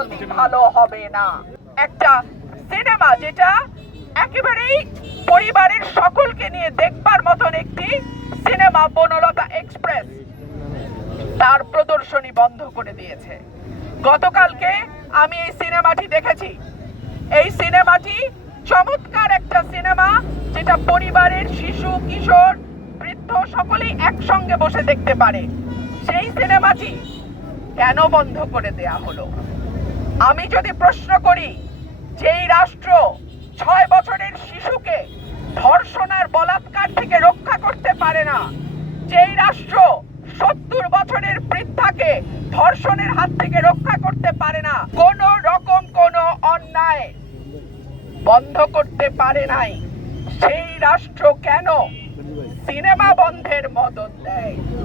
পরিণতি ভালো হবে না। একটা সিনেমা যেটা একেবারেই পরিবারের সকলকে নিয়ে দেখবার মতন একটি সিনেমা, বনলতা এক্সপ্রেস, তার প্রদর্শনী বন্ধ করে দিয়েছে। গতকালকে আমি এই সিনেমাটি দেখেছি। এই সিনেমাটি চমৎকার একটা সিনেমা, যেটা পরিবারের শিশু, কিশোর, বৃদ্ধ সকলেই একসঙ্গে বসে দেখতে পারে। সেই সিনেমাটি কেন বন্ধ করে দেয়া হলো? আমি যদি প্রশ্ন করি, যেই রাষ্ট্র 6 বছরের শিশুকে ধর্ষণ আর বলাৎকার থেকে রক্ষা করতে পারে না, যেই রাষ্ট্র 70 বছরের বৃদ্ধাকে ধর্ষণের হাত থেকে রক্ষা করতে পারে না, কোন রকম কোন অন্যায় বন্ধ করতে পারে নাই, সেই রাষ্ট্র কেন সিনেমা বন্ধের মদত দেয়?